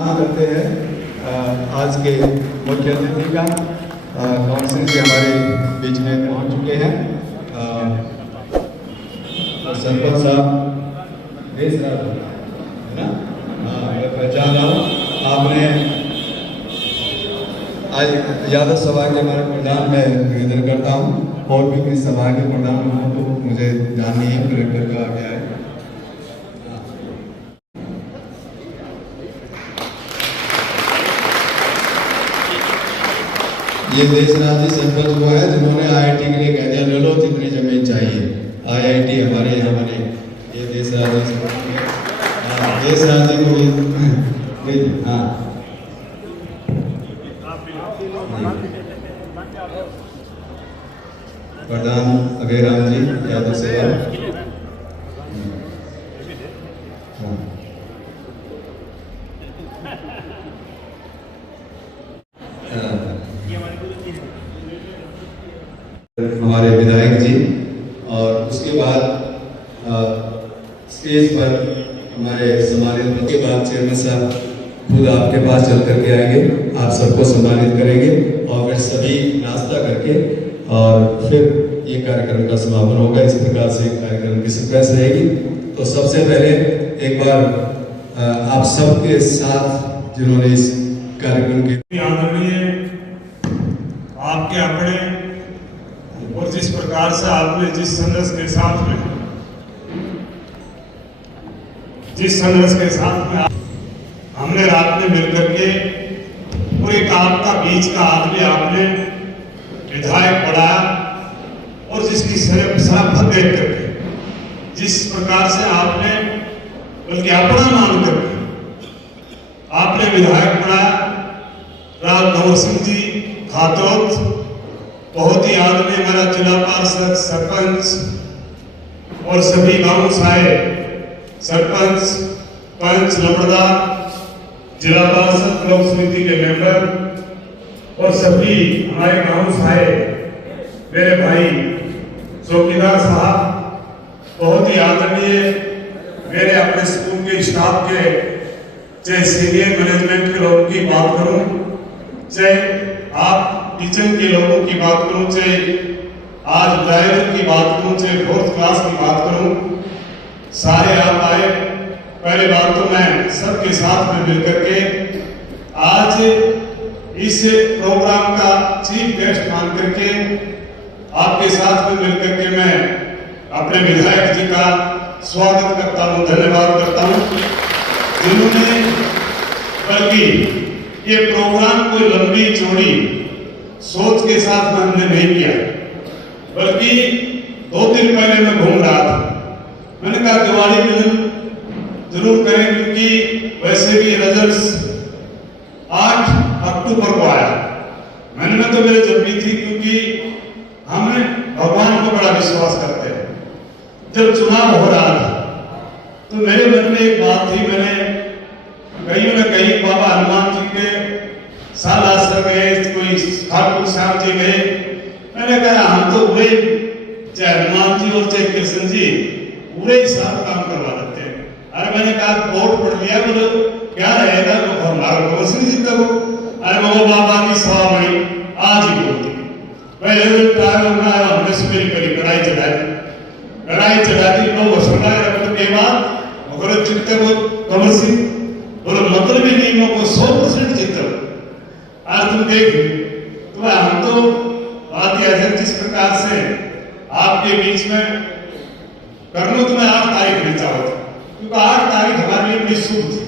करते हैं आज के मुख्य अतिथि का काउंसिल जी हमारे बीच में पहुंच चुके हैं। सरपंच साहब देश राज है ना, मैं पहचान रहा हूँ। आपने आज यादव सभा के हमारे प्रधान में निवेदन करता हूँ, और भी किसी सभा के प्रधान हो तो मुझे ध्यान नहीं है, कलेक्टर का आज्ञा है। ये देशराज जी सरपंच वो है जिन्होंने आईआईटी के लिए कह दिया ले लो जितनी जमीन चाहिए। आईआईटी हमारे यहाँ बने, ये देशराज जी देशराज जी को भी हाँ प्रधान अभयराम जी यादव सेवा। हमारे विधायक जी, और उसके बाद स्टेज पर हमारे सम्मानित के बाद चेयरमैन साहब खुद आपके पास चल करके आएंगे, आप सबको सम्मानित करेंगे और फिर सभी नाश्ता करके और फिर ये कार्यक्रम का समापन होगा। इस प्रकार से कार्यक्रम की सीक्वेंस रहेगी। तो सबसे पहले एक बार आप सबके साथ जिन्होंने इस कार्यक्रम के आपके अपने और जिस प्रकार से आपने जिस संघर्ष के साथ में हमने रात में मिलकर के और एक आपका बीच का आदमी आपने विधायक बढ़ाया और जिसकी शराफत देख करके जिस प्रकार से आपने बल्कि अपना मान करके आपने विधायक बढ़ाया। राव गौर सिंह जी खातोत बहुत ही आदमी हमारा जिला पार्षद सरपंच और सभी गांव साहेब सरपंच पंच लपड़दार जिला पार्षद लोक समिति के मेंबर और सभी हमारे गांव साहेब मेरे भाई चौकीदार साहब, बहुत ही आदरणीय मेरे अपने स्कूल के स्टाफ के, चाहे सीनियर मैनेजमेंट के लोगों की बात करूं, चाहे आप टीचर के लोगों की बात करूं, चाहे आज ड्राइवर की बात करूं, चाहे फोर्थ क्लास की बात करूं, सारे आप आए। पहले बात तो मैं सबके साथ में मिलकर के आज इस प्रोग्राम का चीफ गेस्ट मान करके आपके साथ में मिलकर के मैं अपने विधायक जी का स्वागत करता हूं, धन्यवाद करता हूं, जिन्होंने बल्कि ये प्रोग्राम कोई लंबी चौड़ी सोच के साथ में हमने नहीं किया, बल्कि 2 दिन पहले मैं घूम रहा था। मैंने कहा दिवाली मिलन जरूर करें, क्योंकि वैसे भी रिजल्ट्स 8 अक्टूबर को आया। मैंने तो मेरे जब भी थी, क्योंकि हमें भगवान को बड़ा विश्वास करते हैं। जब चुनाव हो रहा था तो मेरे मन में एक बात थी, मैंने कहीं न कहीं बाबा हनुमान जी के सालासर गए, कोई ठाकुर श्याम जी गए, मैंने कहा हम तो पूरे चाहे हनुमान जी और चाहे कृष्ण जी पूरे साथ काम करवा देते हैं। अरे मैंने कहा वोट पढ़ लिया, बोलो क्या रहेगा तो हमारा रोशन जीता हो। अरे वो बाबा की सवा मणि आज ही बोलती पहले हमने सुबह करी कढ़ाई चढ़ा दी लोग वसुंधरा रखने के बाद अगर चित्ते को कमर सिंह बोलो मतलब ही नहीं को 100% जीता। आज तुम देख तो हम तो बात यह है जिस प्रकार से आपके बीच में करनो तो मैं 8 तारीख में चाहता था, क्योंकि 8 तारीख हमारे लिए बड़ी शुभ थी।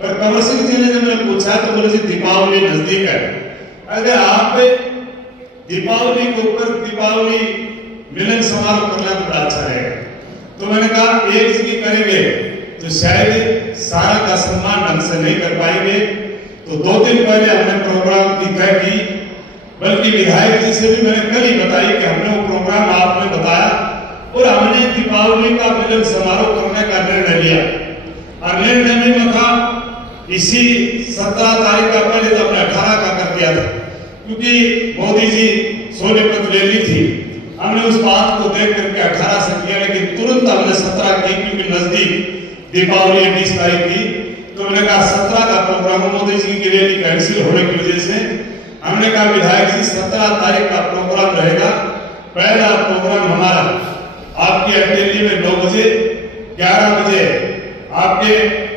पर कंवर सिंह जी ने जब मैंने पूछा तो बोले जी दीपावली नजदीक है, अगर आप दीपावली के ऊपर दीपावली मिलन समारोह करना तो बड़ा अच्छा रहेगा। तो मैंने कहा एक जगह करेंगे तो शायद सारा का सम्मान ढंग से नहीं कर पाएंगे, तो 2 दिन पहले हमने प्रोग्राम की तय की, बल्कि विधायक जी से भी मैंने कल ही बताई कि हमने वो प्रोग्राम आपने बताया और हमने दीपावली का मिलन समारोह करने का निर्णय लिया। और निर्णय में था इसी 17 तारीख का, पहले तो हमने 18 का कर दिया था, क्योंकि मोदी जी सोनीपत ले ली थी। हमने उस बात को देख करके 18 से किया, लेकिन तुरंत हमने 17 की, क्योंकि नजदीक दीपावली 20 तारीख की। तो मैंने कहा 17 का प्रोग्राम की रैली कैंसिल होने की वजह से हमने कहा विधायक जी 17 तारीख का प्रोग्राम रहेगा। पहला प्रोग्राम हमारा आपकी अटेली में 9 बजे, 11 बजे आपके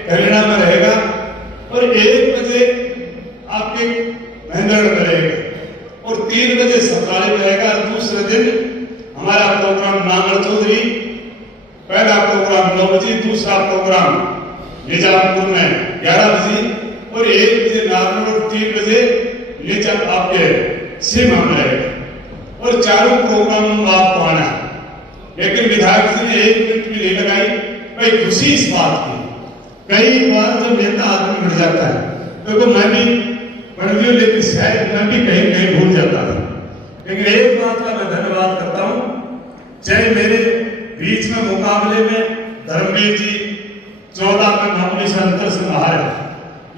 हरियाणा में रहेगा और 1 बजे आपके महेंद्रगढ़ में रहेगा और 3 बजे सतराली में रहेगा। दूसरे दिन हमारा प्रोग्राम नांगल चौधरी, पहला प्रोग्राम 9 बजे, दूसरा प्रोग्राम निजामपुर में 11 बजे और 1 बजे नागौर और 3 बजे निजाम आपके सिम में रहेगा और चारों प्रोग्राम आपको आना है। लेकिन विधायक जी ने 1 मिनट भी नहीं लगाई। भाई खुशी इस बात की, कई बार जब नेता आदमी बढ़ जाता है, देखो मैं भी पढ़ लेकिन शायद मैं भी कहीं कहीं भूल जाता था, लेकिन एक बात का मैं धन्यवाद करता हूँ, चाहे मेरे बीच में मुकाबले में धर्मवीर जी 14 में मामूली से अंतर से बाहर है,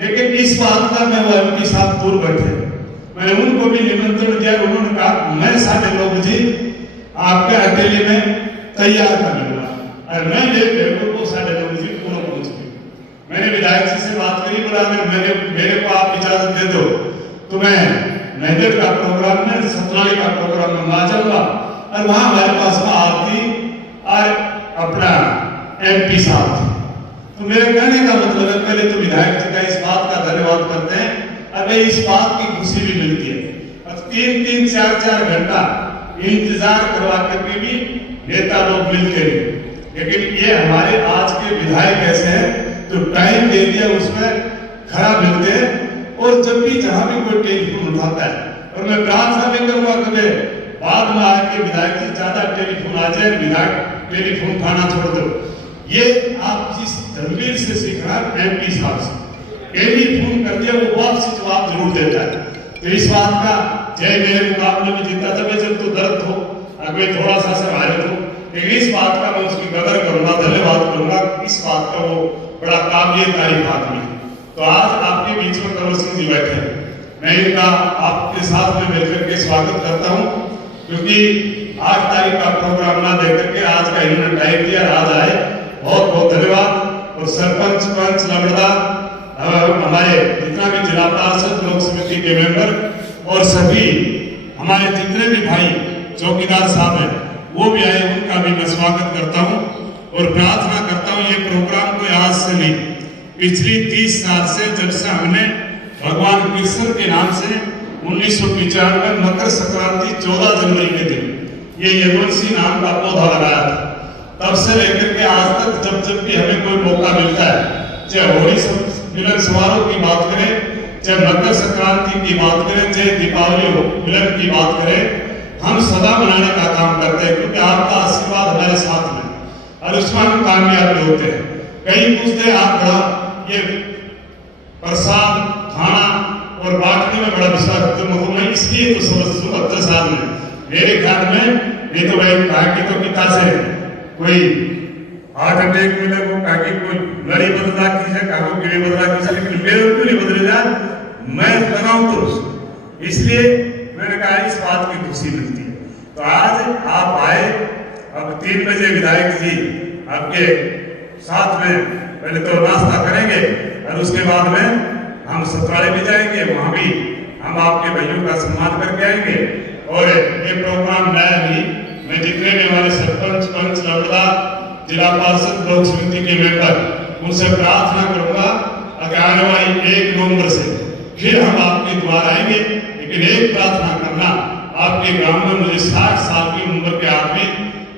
लेकिन इस बात का मैं वो एमपी साहब दूर बैठे, मैंने उनको भी निमंत्रण दिया। उन्होंने कहा मैं 9:30 बजे आपके अकेले में तैयार कर लूंगा और मैं लेट गए वो 9:30 बजे पूरा पहुंच गए। मैंने विधायक जी से बात करी, बोला अगर मेरे को आप इजाजत दे दो तो मैं मेहंदर का प्रोग्राम में, सतनाली का प्रोग्राम में आ जाऊंगा और वहां हमारे पास में आरती और अपना एमपी साहब थे। तो मेरे कहने का मतलब है पहले तो विधायक जी का इस बात का धन्यवाद करते हैं, अगर इस बात की खुशी भी मिलती है और 3-3, 4-4 घंटा इंतजार करवा करके भी नेता लोग मिलते हैं। लेकिन ये हमारे आज के विधायक ऐसे हैं तो टाइम दे दिया उसमें खरा मिलते हैं और जब भी जहां भी कोई टेलीफोन उठाता है, और मैं प्रार्थना भी करूंगा कभी बाद में आके विधायक जी ज्यादा टेलीफोन आ जाए, विधायक टेलीफोन उठाना छोड़ दो। ये आप जिस धर्मवीर से सीखना एमपी साहब से टेलीफोन कर दिया वो वापसी जवाब जरूर देता है। तो इस बात का जय मेरे मुकाबले में जीता था, जब तो दर्द हो अगर थोड़ा सा समाहित हो, लेकिन इस बात का मैं उसकी कदर करूंगा, धन्यवाद करूंगा। इस बात का वो बड़ा काबिलियत तारीफ आदमी है। तो आज आपके बीच में कंवर सिंह जी बैठे हैं, मैं इनका आपके साथ में मिलकर के स्वागत करता हूं, क्योंकि 8 तारीख का प्रोग्राम ना देकर के आज का इन्होंने टाइम दिया, आज आए, बहुत बहुत धन्यवाद। और सरपंच, पंच, लमड़दार, हमारे जितना भी जिला पार्षद, लोक समिति के मेंबर और सभी हमारे जितने भी भाई चौकीदार साहब हैं वो भी आए, उनका भी मैं स्वागत करता हूं और प्रार्थना करता हूं ये प्रोग्राम कोई आज से नहीं, पिछली 30 साल से जब से हमने भगवान कृष्ण के नाम से 1995 मकर संक्रांति 14 जनवरी के दिन ये यदुवंशी नाम का पौधा लगाया था, तब से लेकर के आज तक जब भी हमें कोई मौका मिलता है, चाहे होली मिलन समारोह की बात करें, चाहे मकर संक्रांति की बात करें, चाहे दीपावली मिलन की बात करें, हम सदा मनाने का काम करते हैं, क्योंकि आपका आशीर्वाद हमारे साथ में और उसमें हम कामयाब भी होते हैं। कई पूछते आप बड़ा ये प्रसाद खाना और बांटने में बड़ा विश्वास रखते हो, मैं इसलिए तो समझ अब्दुल साहब ने मेरे ख्याल में नहीं तो भाई कहा कि तो पिता से कोई हार्ट अटैक मिला को काकी कोई लड़ी बदला की है, काको गिरे बदला की है, लेकिन मेरे ऊपर नहीं बदलेगा, मैं लगाऊं तो इसलिए मैंने कहा इस बात की खुशी मिलती है। तो आज आप आए, अब 3 बजे विधायक जी आपके साथ में पहले तो नाश्ता करेंगे और उसके बाद में हम सतवाड़े भी जाएंगे, वहां भी हम आपके भाइयों का सम्मान करके आएंगे। और ये प्रोग्राम नया नहीं, मैं जितने भी हमारे सरपंच, पंच, लमड़ा, जिला पार्षद, लोक समिति के मेंबर, उनसे प्रार्थना करूंगा अगर आने वाली 1 नवंबर से फिर हम आपके द्वार आएंगे, लेकिन एक प्रार्थना करना, आपके गांव में मुझे 60 साल की उम्र के आदमी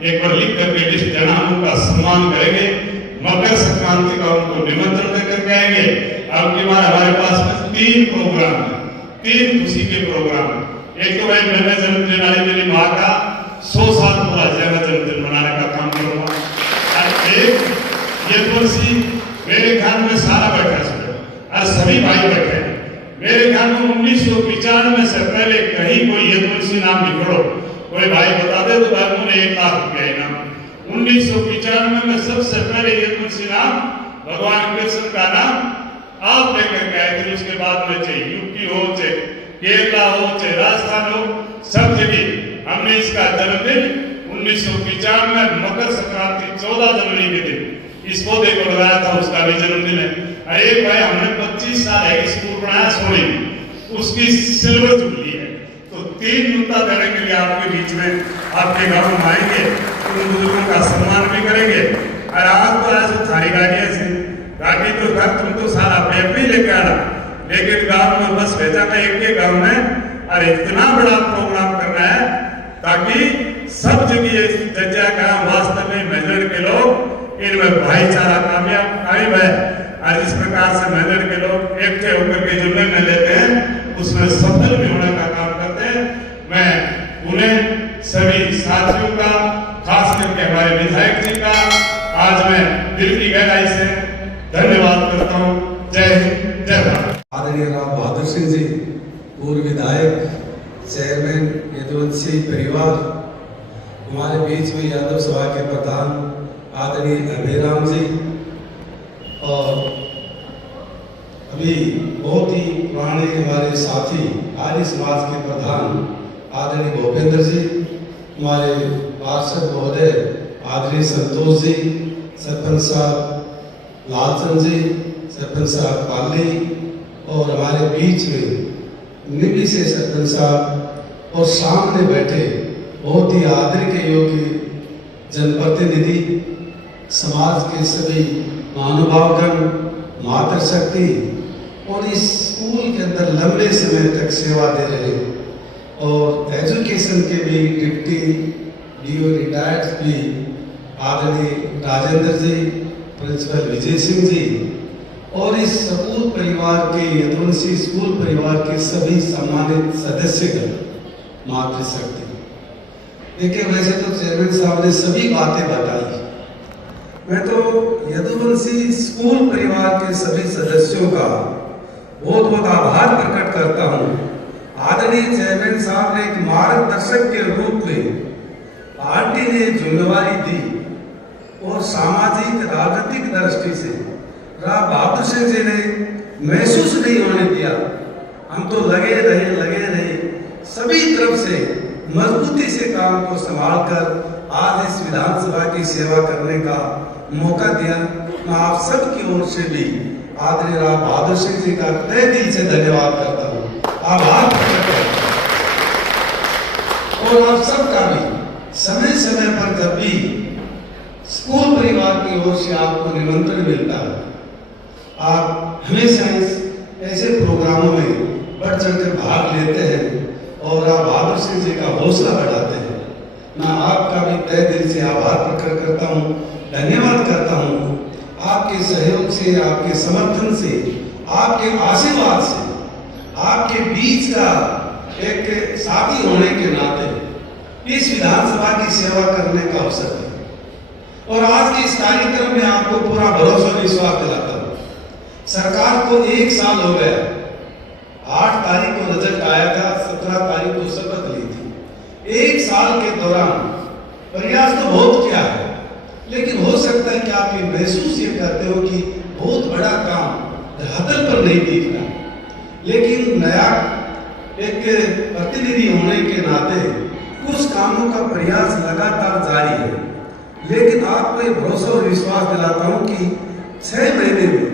एक बार लिख करके लिस्ट देना, उनका सम्मान करेंगे, मकर संक्रांति का उनको निमंत्रण देकर के आएंगे। अब की बार हमारे पास में 3 प्रोग्राम है, 3 खुशी के प्रोग्राम। एक तो भाई मैंने जन्मदिन वाली मेरी माँ का 100 साल पूरा जगह जन्मदिन मनाने का काम करूंगा, और एक ये तुलसी मेरे ख्याल में सारा बैठा है और सभी भाई बैठे हैं। मेरे ख्याल में 1995 से पहले कहीं कोई ये तुलसी नाम लिखो, कोई भाई बता दे तो भाई उन्हें 1 लाख रुपया इनाम। 1995 में सबसे पहले ये तुलसी नाम भगवान कृष्ण का नाम आप लेकर के आए थे। उसके बाद में चाहे यूपी हो, चाहे केरला हो, चाहे राजस्थान हो, सब जगह हमने इसका जन्मदिन 1995 मकर संक्रांति 14 जनवरी के दिन इस पौधे को लगाया था, उसका भी जन्मदिन है। अरे भाई हमने 25 साल है स्कूल बनाया सोनी, उसकी सिल्वर जुबली है, तो 3 जूता देने के लिए आपके बीच में आपके गांव में आएंगे, उन बुजुर्गों का सम्मान भी करेंगे। और आज तो आज थारी गाड़ी से गाड़ी तो घर तुम तो सारा पैप भी लेके आना, लेकिन गांव में बस भेजा का एक के गांव में और इतना बड़ा प्रोग्राम करना है ताकि सब जगह जज्जा का वास्तव में मेजर के लोग इनमें भाईचारा कायम है। और इस प्रकार से मेजर के लोग एकटे होकर के जो निर्णय लेते हैं उसमें सफल भी होने का काम करते हैं। मैं उन्हें सभी साथियों का, खास करके हमारे विधायक जी का आज मैं दिल की गहराई से धन्यवाद करता हूँ। जय हिंद, जय भारत। आदरणीय राव बहादुर सिंह जी, पूर्व विधायक, चेयरमैन यदुवंशी परिवार, हमारे बीच में यादव सभा के प्रधान आदरणीय अभयराम जी, और अभी बहुत ही पुराने हमारे साथी आर्य समाज के प्रधान आदरणीय भूपेंद्र जी, हमारे पार्षद महोदय आदरणीय संतोष जी, सरपंच साहब लालचंद जी, सरपंच साहब पाली, और हमारे बीच में निम्न से सरपंच साहब, और सामने बैठे बहुत ही आदर के योग्य जनप्रतिनिधि, समाज के सभी महानुभावगण, मातृशक्ति, और इस स्कूल के अंदर लंबे समय तक सेवा दे रहे और एजुकेशन के भी डिप्टी डीओ रिटायर्ड भी आदरणीय राजेंद्र जी, प्रिंसिपल विजय सिंह जी, और इस स्कूल परिवार के यदुवंशी स्कूल परिवार के सभी सम्मानित सदस्यगण, मातृशक्ति। देखिए, वैसे तो चेयरमैन साहब ने सभी बातें बताई, मैं तो यदुवंशी स्कूल परिवार के सभी सदस्यों का बहुत बहुत आभार प्रकट करता हूँ। आदरणीय चेयरमैन साहब ने एक मार्गदर्शक के रूप में पार्टी ने जिम्मेवारी दी और सामाजिक राजनीतिक दृष्टि से राव बहादुर सिंह जी ने महसूस नहीं होने दिया। हम तो लगे रहे सभी तरफ से मजबूती से काम को संभालकर आज इस विधानसभा की सेवा करने का मौका दिया। मैं आप सब की ओर से भी आदरणीय राव बहादुर सिंह जी का तहे दिल से धन्यवाद करता हूँ, आभार प्रकट करता हूँ। और आप सबका भी समय समय पर जब भी स्कूल परिवार की ओर से आपको निमंत्रण मिलता है, आप हमेशा ऐसे प्रोग्रामों में बढ़ चढ़कर भाग लेते हैं और आप बहादुर सिंह जी का हौसला बढ़ाते हैं। मैं आपका भी तहे दिल से आभार प्रकट करता हूँ, धन्यवाद करता हूँ। आपके सहयोग से, आपके समर्थन से, आपके आशीर्वाद से, आपके बीच का एक साथी होने के नाते इस विधानसभा की सेवा करने का अवसर है। और आज के इस कार्यक्रम में आपको पूरा भरोसा और विश्वास दिलाता हूँ। सरकार को 1 साल हो गया, 8 तारीख को रिजल्ट आया था, 17 तारीख को शपथ ली थी। 1 साल के दौरान प्रयास तो बहुत किया है, लेकिन हो सकता है कि आप ये महसूस ये करते हो कि बहुत बड़ा काम धरातल पर नहीं दिख रहा, लेकिन नया एक प्रतिनिधि होने के नाते कुछ कामों का प्रयास लगातार जारी है। लेकिन आपको ये भरोसा और विश्वास दिलाता हूँ कि 6 महीने में,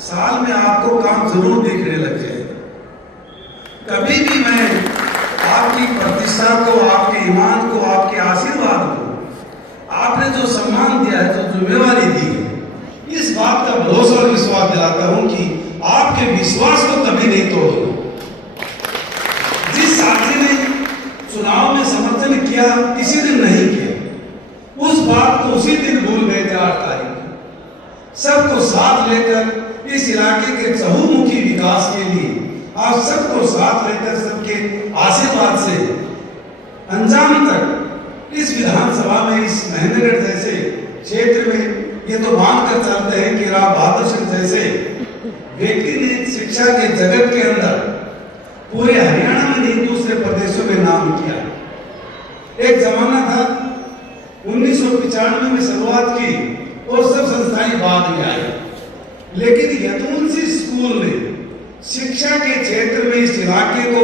साल में आपको काम जरूर दिखने लग जाएगा। कभी भी मैं आपकी प्रतिष्ठा को, आपके ईमान को, आपके आशीर्वाद को, आपने जो सम्मान दिया है, जो जिम्मेवारी दी है, इस बात का भरोसा और विश्वास दिलाता हूं कि आपके विश्वास को कभी नहीं तोड़ूंगा। जिस साथी ने चुनाव में समर्थन किया, किसी दिन नहीं किया, उस बात को उसी दिन भूल गए थे। 8 तारीख को सबको साथ लेकर इस इलाके के चहुमुखी विकास के लिए आप सबको साथ लेकर, सबके आशीर्वाद से अंजाम तक इस विधानसभा में, इस महेंद्रगढ़ जैसे क्षेत्र में, ये तो मानकर चलते हैं कि राव बहादुर सिंह जैसे व्यक्ति ने शिक्षा के जगत के अंदर पूरे हरियाणा में नहीं, दूसरे प्रदेशों में नाम किया। एक जमाना था 1995 में शुरुआत की और सब संस्थाएं बाद में आई, लेकिन यदुवंशी स्कूल ने शिक्षा के क्षेत्र में इस इलाके को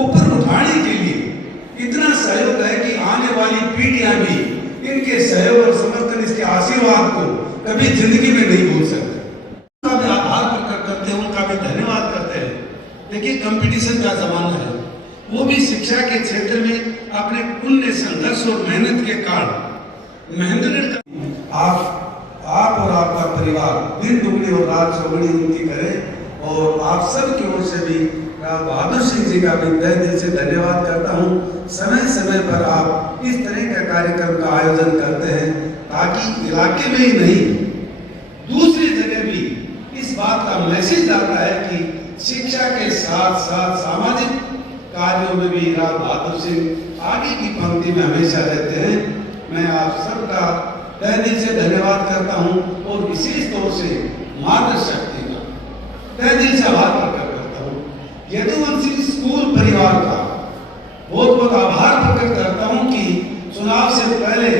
ऊपर उठाने के लिए इतना सहयोग है कि आने वाली पीढ़ियां भी इनके सहयोग और समर्थन, इसके आशीर्वाद को कभी जिंदगी में नहीं भूल सकते। आभार देखिए कंपटीशन का जमाना है, वो भी शिक्षा के क्षेत्र में अपने पुण्य संघर्ष और मेहनत के कारण मेहनत आप और आपका परिवार दिन दुगनी और रात चौगुनी उन्नति करे। और आप सब की ओर से भी बहादुर सिंह जी का भी तहे दिल से धन्यवाद करता हूँ। समय समय पर आप इस तरह का कार्यक्रम का आयोजन करते हैं ताकि इलाके में ही नहीं दूसरी जगह भी इस बात का मैसेज आता है कि शिक्षा के साथ साथ सामाजिक कार्यों में भी राव बहादुर सिंह आगे की पंक्ति में हमेशा रहते हैं। मैं आप सबका तहे दिल से धन्यवाद करता हूं और विशेष तौर से मातृशक्ति का तहे दिल से आभार प्रकट करता हूं। यदुवंशी स्कूल परिवार का बहुत बहुत आभार प्रकट करता हूं कि चुनाव से पहले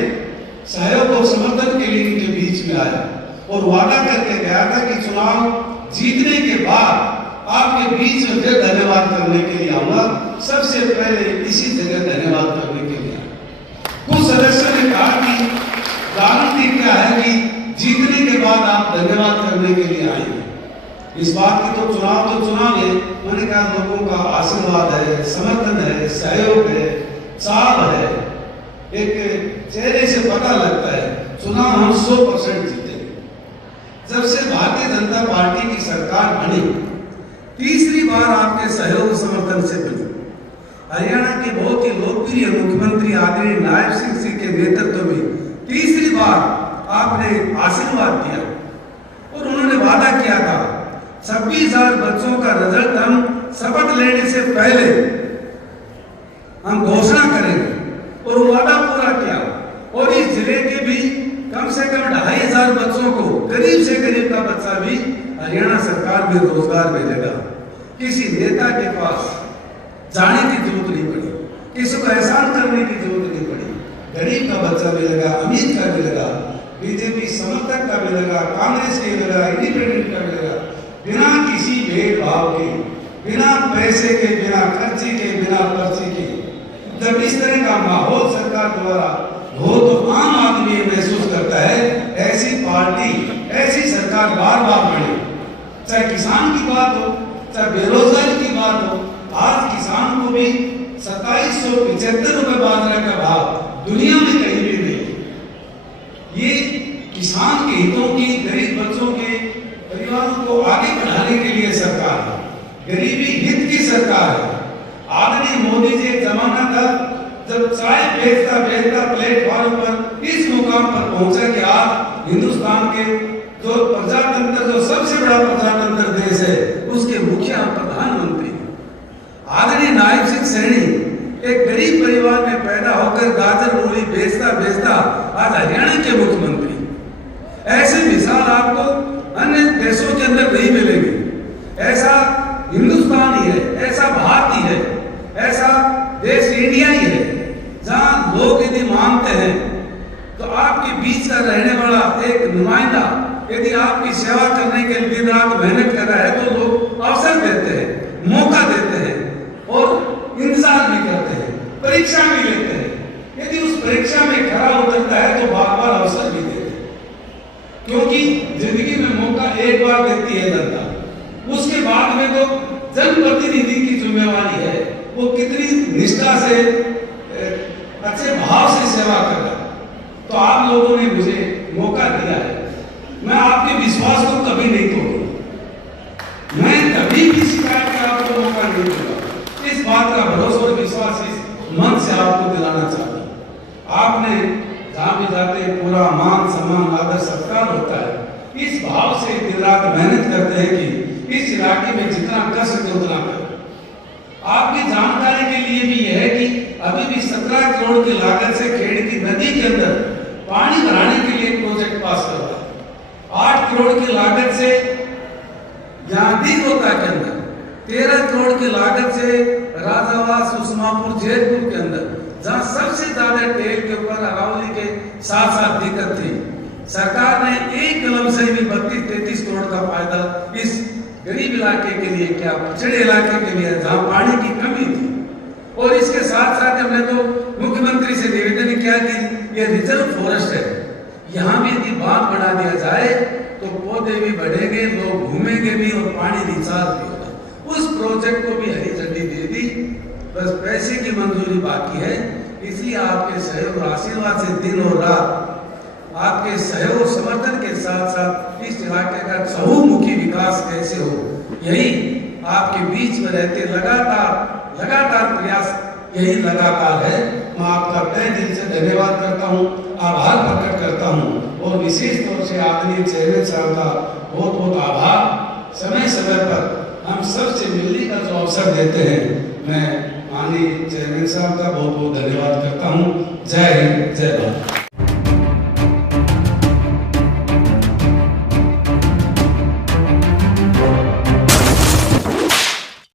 सहयोग और समर्थन के लिए इनके बीच में आया और वादा करके गया था कि चुनाव जीतने के बाद आपके बीच में फिर धन्यवाद करने के लिए आऊंगा। सबसे पहले इसी जगह धन्यवाद करने के लिए कुछ सदस्यों ने कहा कि गारंटी क्या है कि जीतने के बाद आप धन्यवाद करने के लिए आएंगे। इस बात की तो चुनाव है, मैंने कहा लोगों का आशीर्वाद है, समर्थन है, सहयोग है, चाव है, एक चेहरे से पता लगता है। चुनाव हम 100% जीते। जब से भारतीय जनता पार्टी की सरकार बनी, तीसरी बार आपके सहयोग समर्थन से बनी। हरियाणा के बहुत ही लोकप्रिय मुख्यमंत्री आदरणीय नायब सिंह जी के नेतृत्व में तीसरी बार आपने आशीर्वाद दिया और उन्होंने वादा किया था 26,000 बच्चों का रिजल्ट हम शपथ लेने से पहले हम घोषणा करेंगे और वो वादा पूरा किया। और इस जिले के भी कम से कम 2,500 बच्चों को, गरीब से गरीब का बच्चा भी हरियाणा सरकार में रोजगार मिलेगा। किसी नेता के पास जाने की जरूरत नहीं पड़ी, किसी को एहसान करने की जरूरत नहीं पड़ी। गरीब का बच्चा मिलेगा, अमीर का मिलेगा, बीजेपी समर्थक का मिलेगा, कांग्रेस के मिलेगा, इंडिपेंडेंट का मिलेगा, बिना किसी भेदभाव के, बिना पैसे के, बिना खर्चे के, बिना पर्ची के। जब इस तरह का माहौल सरकार द्वारा हो तो आम आदमी महसूस करता है ऐसी पार्टी, ऐसी सरकार बार बार बने। चाहे किसान की बात हो, चाहे बेरोजगारी की बात हो, आज किसान को भी 2775 रुपए बाजरे का भाव दुनिया में कहीं भी नहीं। ये किसान के हितों की, गरीब बच्चों के परिवारों को आगे बढ़ाने के लिए सरकार है, गरीबी हित की सरकार है। आदरणीय मोदी जी, एक जमाना था जब चाय बेचता बेचता प्लेटफॉर्म पर इस मुकाम पर पहुंचा कि आज हिंदुस्तान के जो प्रजातंत्र, जो सबसे बड़ा प्रजातंत्र देश है, उसके मुखिया प्रधानमंत्री आदरणीय नायब सिंह सैनी एक गरीब परिवार में पैदा होकर गाजर मूली बेचता बेचता आज हरियाणा के मुख्यमंत्री। ऐसे मिसाल आपको अन्य देशों के अंदर नहीं मिलेगी। ऐसा हिंदुस्तान ही है, ऐसा भारत ही है, ऐसा देश इंडिया ही है जहां लोग यदि मांगते हैं तो आपके बीच का रहने वाला एक नुमाइंदा यदि आपकी सेवा करने के लिए दिन रात मेहनत कर रहा है तो लोग अवसर देते हैं, मौका देते हैं और इंतजार भी करते हैं, परीक्षा भी लेते हैं। यदि उस परीक्षा में खरा उतरता है तो बार बार अवसर भी देते हैं, क्योंकि जिंदगी में मौका एक बार देती है जनता। उसके बाद में तो जनप्रतिनिधि की जिम्मेवारी है वो कितनी निष्ठा से, अच्छे भाव से सेवा कर रहा है। तो आप लोगों ने मुझे मौका दिया है, मैं आपके विश्वास को कभी नहीं तोड़ूंगा, मैं कभी भी शिकायत का आपको मौका नहीं दूंगा। इस बात का भरोसा और विश्वास इस मन से आपको दिलाना चाहता हूं। आपने जहां भी जाते पूरा मान सम्मान आदर सत्कार होता है, इस भाव से दिन रात मेहनत करते हैं कि इस इलाके में जितना कर सके उतना करें। आपकी जानकारी के लिए भी यह है कि अभी भी 17 करोड़ की लागत से खेड़ की नदी के अंदर पानी भराने के लिए प्रोजेक्ट पास कर रहा है। 8 करोड़ की लागत से यहाँ दीकोटा के अंदर, 13 करोड़ की लागत से राजावास उस्मापुर जयपुर के अंदर, जहाँ सबसे ज्यादा टेल के ऊपर अरावली के साथ साथ दिक्कत थी, सरकार ने एक कलम से भी 32-33 करोड़ का फायदा इस गरीब इलाके के लिए, क्या पिछड़े इलाके के लिए जहाँ पानी की कमी थी। और इसके साथ साथ हमने तो मुख्यमंत्री से निवेदन किया कि यह रिजर्व फॉरेस्ट है, यहाँ भी यदि बांध बना दिया जाए तो पौधे भी बढ़ेंगे, लोग घूमेंगे भी और पानी रिचार्ज भी होगा। उस प्रोजेक्ट को भी हरी झंडी दे दी, बस पैसे की मंजूरी बाकी है। इसलिए आपके सहयोग और आशीर्वाद से दिन और रात आपके सहयोग समर्थन के साथ साथ इस इलाके का चहुमुखी विकास कैसे हो, यही आपके बीच में रहते लगातार प्रयास यही लगातार है। मैं आपका तहे दिल से धन्यवाद करता हूँ, आभार प्रकट करता हूँ और विशेष तौर से आदरणीय चेयरमैन साहब का बहुत बहुत आभार। समय समय पर हम सबसे मिलने का जो अवसर देते हैं, मैं माननीय चेयरमैन साहब का बहुत बहुत धन्यवाद करता हूँ। जय हिंद, जय भारत।